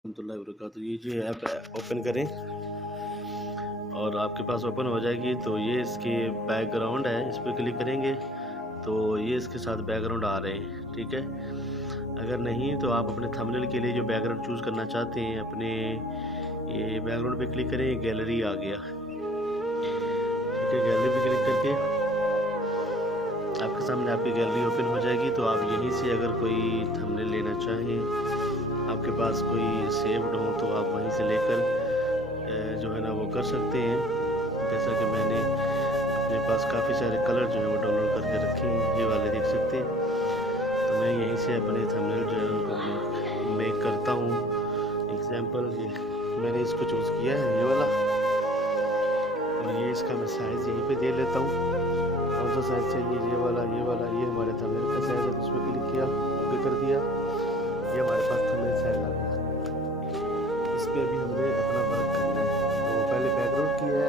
रहमतुल्लाहि वबरकातुहू। ये जो ऐप ओपन करें और आपके पास ओपन हो जाएगी तो ये इसके बैकग्राउंड है, इस पर क्लिक करेंगे तो ये इसके साथ बैकग्राउंड आ रहे हैं। ठीक है, अगर नहीं तो आप अपने थंबनेल के लिए जो बैकग्राउंड चूज़ करना चाहते हैं अपने ये बैकग्राउंड पे क्लिक करें, गैलरी आ गया। ठीक है, गैलरी पे क्लिक करके आपके सामने आपकी गैलरी ओपन हो जाएगी। तो आप यहीं से अगर कोई थंबनेल लेना चाहें, आपके पास कोई सेव्ड हो तो आप वहीं से लेकर जो है ना वो कर सकते हैं। जैसा कि मैंने अपने पास काफ़ी सारे कलर जो है वो डाउनलोड करके रखे हैं, ये वाले देख सकते हैं। तो मैं यहीं से अपने थंबनेल जो है उनको मेक करता हूँ। एग्जांपल मैंने इसको चूज़ किया है ये वाला, और ये इसका मैं साइज़ यहीं पे दे लेता हूँ। कौन सा साइज़ चाहिए, ये वाला ये हमारे थंबनेल का साइज़ है। तो उस पर क्लिक किया, ओके कर दिया, ये हमारे पास थंबनेल साइज़ आ गया। इस पर अभी हमने अपना वर्क करना है। तो पहले बैकग्राउंड की है,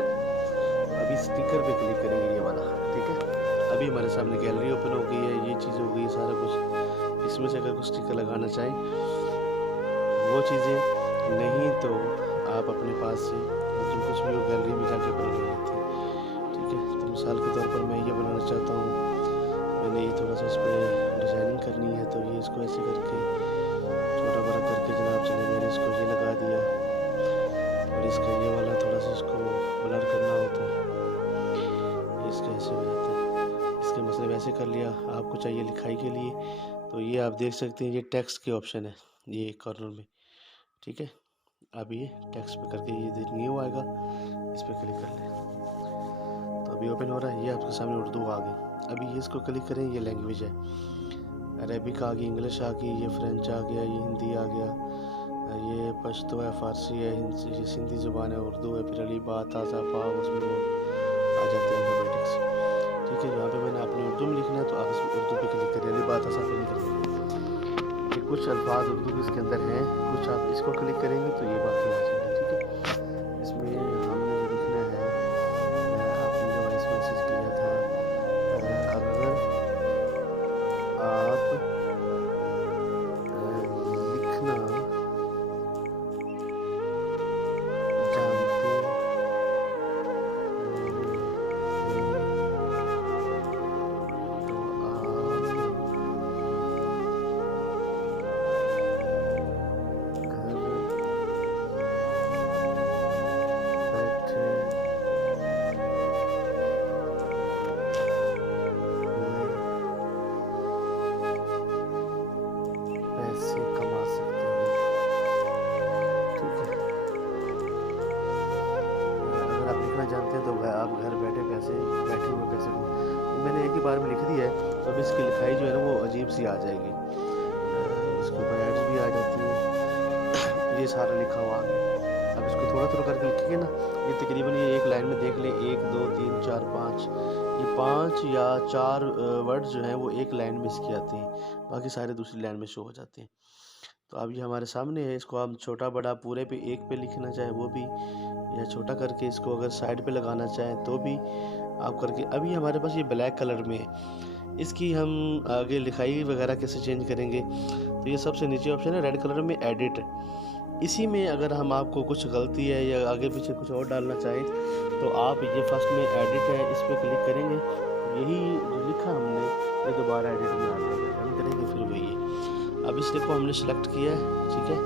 अभी स्टिकर पे क्लिक करेंगे ये वाला। ठीक है, अभी हमारे सामने गैलरी ओपन हो गई है, ये चीज़ हो गई सारा कुछ। इसमें से अगर कुछ स्टिकर लगाना चाहें वो चीज़ें, नहीं तो आप अपने पास से जो कुछ भी हो गैलरी में जाके बना लेते हैं। ठीक है, तो मिसाल के तौर पर मैं ये बनाना चाहता हूँ, मैंने ये थोड़ा सा इस पर डिज़ाइनिंग करनी है, तो ये इसको ऐसे करके छोटा बड़ा करके जनाब चले मैंने इसको ये लगा दिया। और इसका ये वाला थोड़ा सा इसको ब्लर करना हो तो इसका ऐसे हो जाता है। इसके मसले वैसे कर लिया। आपको चाहिए लिखाई के लिए तो ये आप देख सकते हैं, ये टेक्स्ट के ऑप्शन है ये कॉर्नर में। ठीक है, अब ये टेक्स्ट पे करके ये न्यू आएगा, इस पर क्लिक कर लें तो अभी ओपन हो रहा है। ये आपके सामने उर्दू आ गई। अभी ये इसको क्लिक करें, ये लैंग्वेज है, अरेबिक आ गई, इंग्लिश आ गई, ये फ्रेंच आ गया, ये हिंदी आ गया, ये पश्तो है, फ़ारसी है, ये सिंधी ज़ुबान है, उर्दू है, फिर अली बा ताज़ा पा उसमें वो आ जाते हैं अल्फ़ाबेटिक्स। ठीक है, यहाँ पे मैंने अपनी उर्दू में लिखना है तो आप इसमें उर्दू पे क्लिक करें, अली बा ताज़ा पे नहीं करेंगे। ये कुछ अल्फाज उर्दू के इसके अंदर हैं, कुछ आप इसको क्लिक करेंगे तो ये बाकी आ जाएंगे। ठीक है, इसमें हमने जो लिखना है, आपने जो वॉइस मैसेज किया था, अगर आप लिखना जानते तो आप घर बैठे पैसे कमा सकते हैं। ठीक है, अगर आप लिखना जानते हैं तो आप घर बैठे हुए पैसे मैंने एक ही बार में लिख दिया है। तो अब इसकी लिखाई जो है ना वो अजीब सी आ जाएगी, इसके ऊपर एड्स भी आ जाती है। ये सारा लिखा हुआ आ गया। अब इसको थोड़ा थोड़ा करके लिखेंगे ना, ये तकरीबन ये एक लाइन में देख लें, 1 2 3 4 5, ये 5 या 4 वर्ड जो हैं वो एक लाइन में इसके आते हैं, बाकी सारे दूसरी लाइन में शो हो जाते हैं। तो अब ये हमारे सामने है, इसको हम छोटा बड़ा पूरे पे एक पे लिखना चाहे वो भी, या छोटा करके इसको अगर साइड पे लगाना चाहें तो भी आप करके। अभी हमारे पास ये ब्लैक कलर में है, इसकी हम आगे लिखाई वगैरह कैसे चेंज करेंगे, तो ये सबसे नीचे ऑप्शन है रेड कलर में एडिट। इसी में अगर हम आपको कुछ गलती है या आगे पीछे कुछ और डालना चाहें तो आप ये फर्स्ट में एडिट है, इस पर क्लिक करेंगे, यही जो लिखा हमने ये दोबारा एडिट में आ जाएगा, रन करेंगे फिर वही है। अब इसको हमने सेलेक्ट किया है। ठीक है,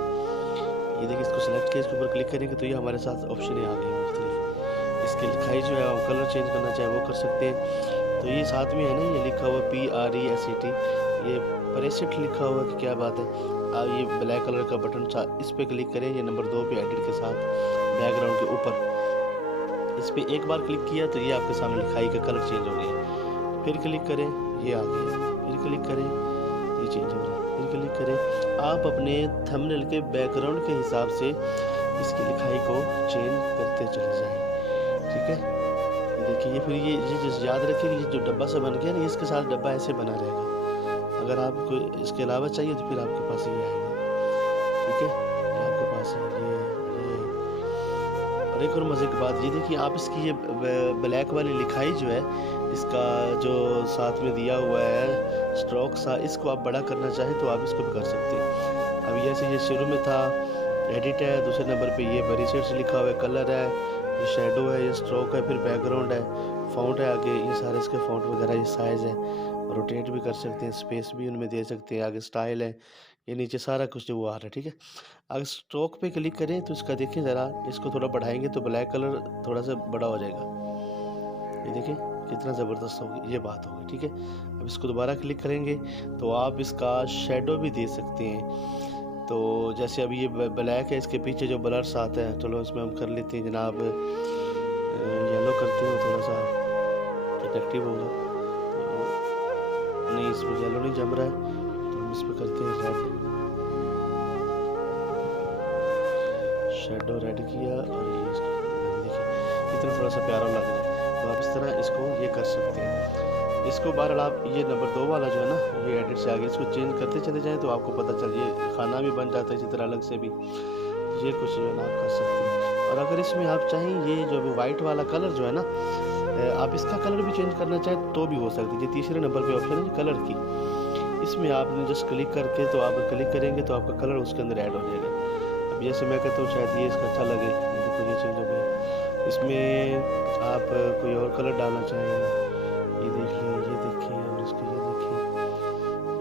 ये देखिए इसको सेलेक्ट किया, इसके ऊपर क्लिक करेंगे तो ये हमारे साथ ऑप्शन आ गई मुख्तलिफ। इसकी लिखाई जो है हम कलर चेंज करना चाहे वो कर सकते हैं। तो ये साथ में है ना, ये लिखा हुआ PRESET, ये प्रेसेट लिखा हुआ कि क्या बात है। अब ये ब्लैक कलर का बटन था, इस पर क्लिक करें, ये नंबर 2 पे एडिट के साथ बैकग्राउंड के ऊपर, इस पर एक बार क्लिक किया तो ये आपके सामने लिखाई का कलर चेंज हो गया। फिर क्लिक करें, ये आ गया, फिर क्लिक करें, ये चेंज हो रहा है, फिर क्लिक करें। आप अपने थंबनेल के बैकग्राउंड के हिसाब से इसकी लिखाई को चेंज करते चले जाएं। ठीक है, ये देखिए, फिर ये याद रखें कि ये जो डब्बा सा बन गया ना, इसके साथ डब्बा ऐसे बना रहेगा। अगर आपको इसके अलावा चाहिए तो फिर आपके पास ये आएगा। ठीक है, ये आपके पास है ये। और एक और मज़े की बात ये देखिए, आप इसकी ये ब्लैक वाली लिखाई जो है, इसका जो साथ में दिया हुआ है स्ट्रोक सा, इसको आप बड़ा करना चाहें तो आप इसको भी कर सकते हैं। अब जैसे ये शुरू में था एडिट है, दूसरे नंबर पे ये वेरीसेट्स लिखा हुआ है, कलर है, ये शेडो है, ये स्ट्रोक है, फिर बैकग्राउंड है, फ़ॉन्ट है आगे, ये सारे इसके फ़ॉन्ट वगैरह, ये साइज़ है, रोटेट भी कर सकते हैं, स्पेस भी उनमें दे सकते हैं, आगे स्टाइल है, ये नीचे सारा कुछ जो वो आ रहा है, ठीक है। अगर स्ट्रोक पे क्लिक करें तो इसका देखें ज़रा, इसको थोड़ा बढ़ाएंगे तो ब्लैक कलर थोड़ा सा बड़ा हो जाएगा, ये देखें कितना ज़बरदस्त होगी, ये बात होगी, ठीक है। अब इसको दोबारा क्लिक करेंगे तो आप इसका शेडो भी दे सकते हैं। तो जैसे अभी ये ब्लैक है, इसके पीछे जो ब्लर्स आते हैं, चलो इसमें हम कर लेते हैं जनाब, येलो करते हैं, थोड़ा सा अट्रैक्टिव होगा। तो नहीं, इसमें येलो नहीं जम रहा है, तो हम इस पर करते हैं रेड, शेडो रेड किया, और ये देखिए कितना थोड़ा सा प्यारा लग रहा है। तो आप इस तरह इसको ये कर सकते हैं। इसको बहरहाल आप ये नंबर 2 वाला जो है ना, ये एडिट से आगे इसको चेंज करते चले जाएँ तो आपको पता चल, ये खाना भी बन जाता है इसी तरह अलग से भी, ये कुछ जो है ना आप कर सकते हैं। और अगर इसमें आप चाहें ये जो वाइट वाला कलर जो है ना, आप इसका कलर भी चेंज करना चाहें तो भी हो सकती है। ये तीसरे नंबर पे ऑप्शन है कलर की, इसमें आपने जस्ट क्लिक करके, तो आप क्लिक करेंगे तो आपका कलर उसके अंदर ऐड हो जाएगा। अब जैसे मैं कहता हूँ शायद ये इसका अच्छा लगे, ये देखो ये चेंज हो गया। इसमें आप कोई और कलर डालना चाहें, ये देख लें, ये देखें, और इसको ये देखें,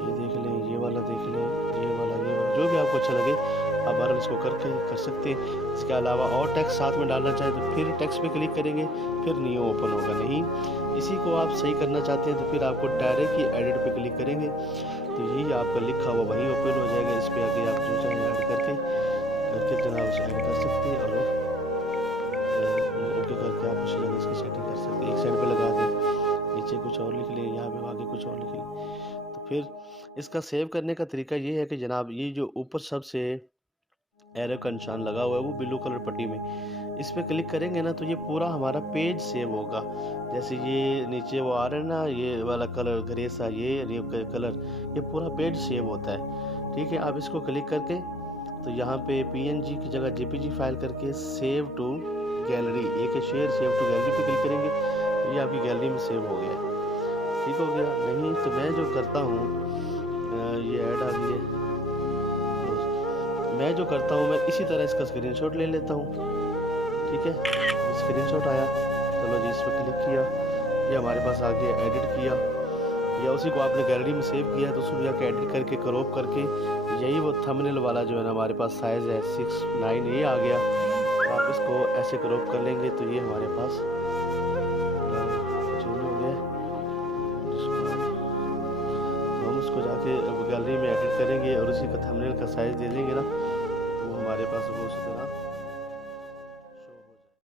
ये देख लें, ये वाला देख लें, ये वाला, जो भी आपको अच्छा लगे आप बार इसको करके कर सकते हैं। इसके अलावा और टेक्स्ट साथ में डालना चाहें तो फिर टेक्स्ट पे क्लिक करेंगे, फिर न्यू ओपन होगा। नहीं, इसी को आप सही करना चाहते हैं तो फिर आपको डायरेक्ट ही एडिट पे क्लिक करेंगे तो यही आपका लिखा हुआ वहीं ओपन हो जाएगा। इस पर आगे आप जो चाहें ऐड करके जनाब उसे ऐड कर सकते हैं, और ओके करके आप उसी जगह इसकी सेटिंग कर सकते हैं। एक साइड पे लगा दें, नीचे कुछ और लिख लें, यहाँ पे आगे कुछ और लिख लें। तो फिर इसका सेव करने का तरीका ये है कि जनाब ये जो ऊपर सबसे एरो का निशान लगा हुआ है वो ब्लू कलर पट्टी में, इस पर क्लिक करेंगे ना तो ये पूरा हमारा पेज सेव होगा। जैसे ये नीचे वो आ रहा है ना, ये वाला कलर ग्रे सा, ये कलर, ये पूरा पेज सेव होता है, ठीक है। आप इसको क्लिक करके तो यहाँ पे PNG की जगह JPG फाइल करके सेव टू गैलरी, एक शेयर सेव टू गैलरी पे क्लिक करेंगे तो ये आपकी गैलरी में सेव हो गया, ठीक हो गया। नहीं तो मैं जो करता हूँ, ये ऐड आ गई है, मैं जो करता हूँ मैं इसी तरह इसका स्क्रीनशॉट ले लेता हूँ, ठीक है। स्क्रीनशॉट आया, चलो जी इस पर क्लिक किया, ये हमारे पास आ गया, एडिट किया, या उसी को आपने गैलरी में सेव किया है तो उसको जाके एडिट करके क्रॉप करके, यही वो थंबनेल वाला जो है ना हमारे पास साइज़ है 6:9, ये आ गया। आप इसको ऐसे क्रॉप कर लेंगे तो ये हमारे पास चेंज हो गया। तो हम उसको जाके गैलरी में एडिट करेंगे और उसी का थंबनेल का साइज़ दे देंगे ना, तो वो हमारे पास वो उसी तरह